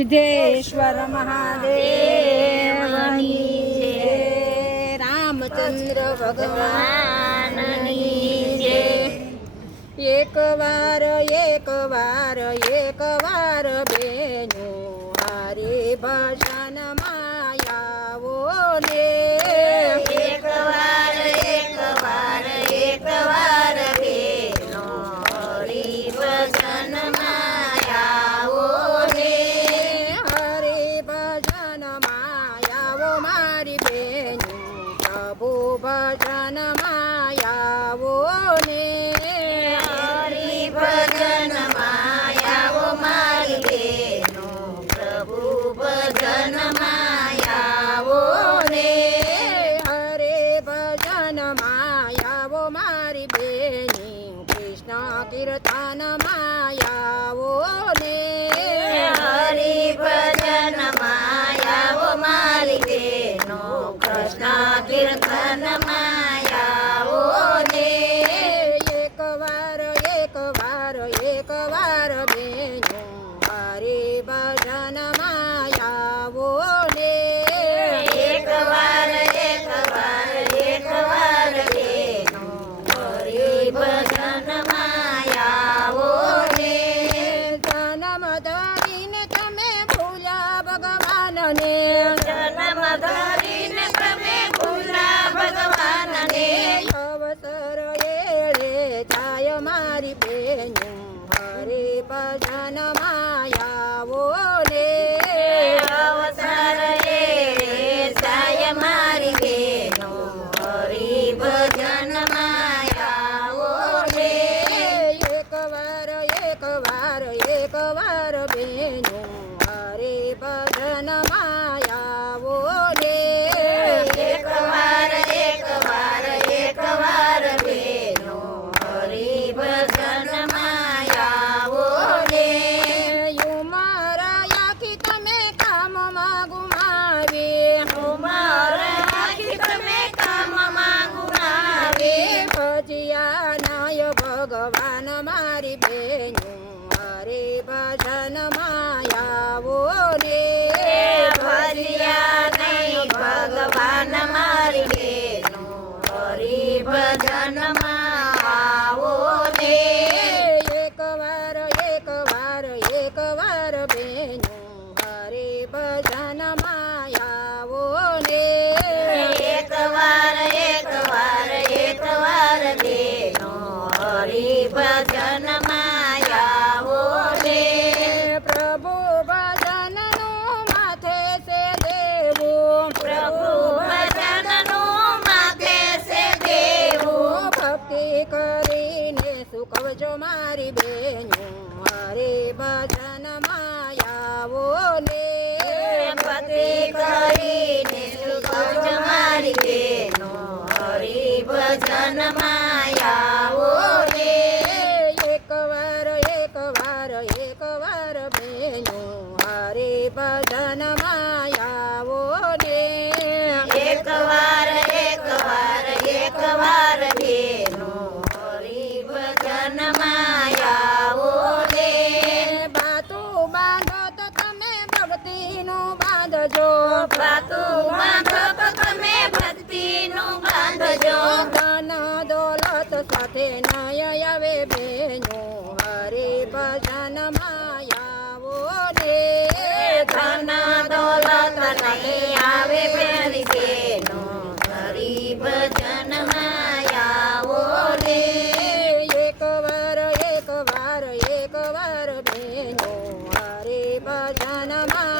સિદ્ધેશ્વર મહાદેવની રામચંદ્ર ભગવાનની એક વાર એક વાર એક વાર બેનો હારે ભાષ માયાવો મારી બેની, કૃષ્ણ કીર્તન માયાવો ને. હરી ભજન માયાવો મારી બેનો, કૃષ્ણ કીર્તન માયા 축하드려요. મારે ભાષા કવજો મારી બેનું મારી ભજન માયાવો ને. પતિ કરીને કવજો મારી બેનો હરી ભજન માયાવો ને. એકવાર એકવાર એકવાર બેનું હરી ભજન માયાવો ને. એકવાર દોલત સાથે નાય આવે બેનો હરે ભજન માયાવો ને ધન દોલત સાથે આવે બેનો હરી ભજન માયાવો ને એક વાર એક વાર એક ભજન માયા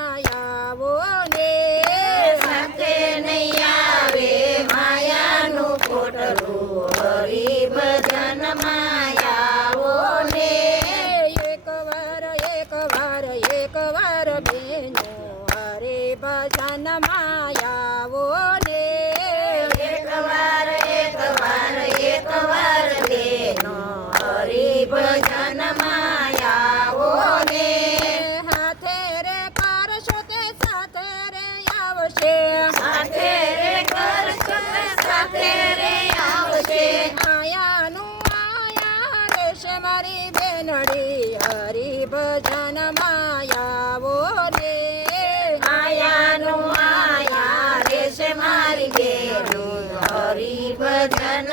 ભજન માયાવો રે. માયાનું માયા રે છે મારી બેરું હરી ભજન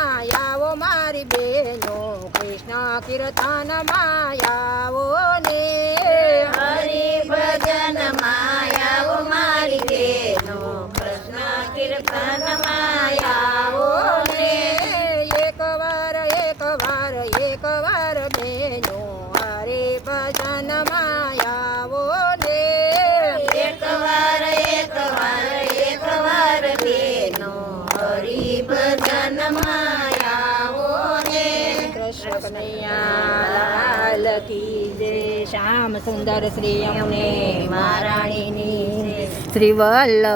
માયાવો મારી બેનો કૃષ્ણ કીર્તન માયાવો ને હરિ ભજન માયા કનૈયાલાલ કી જય. શ્યામ સુંદર શ્રી અમને મહારાણીની શ્રી વલ્લભ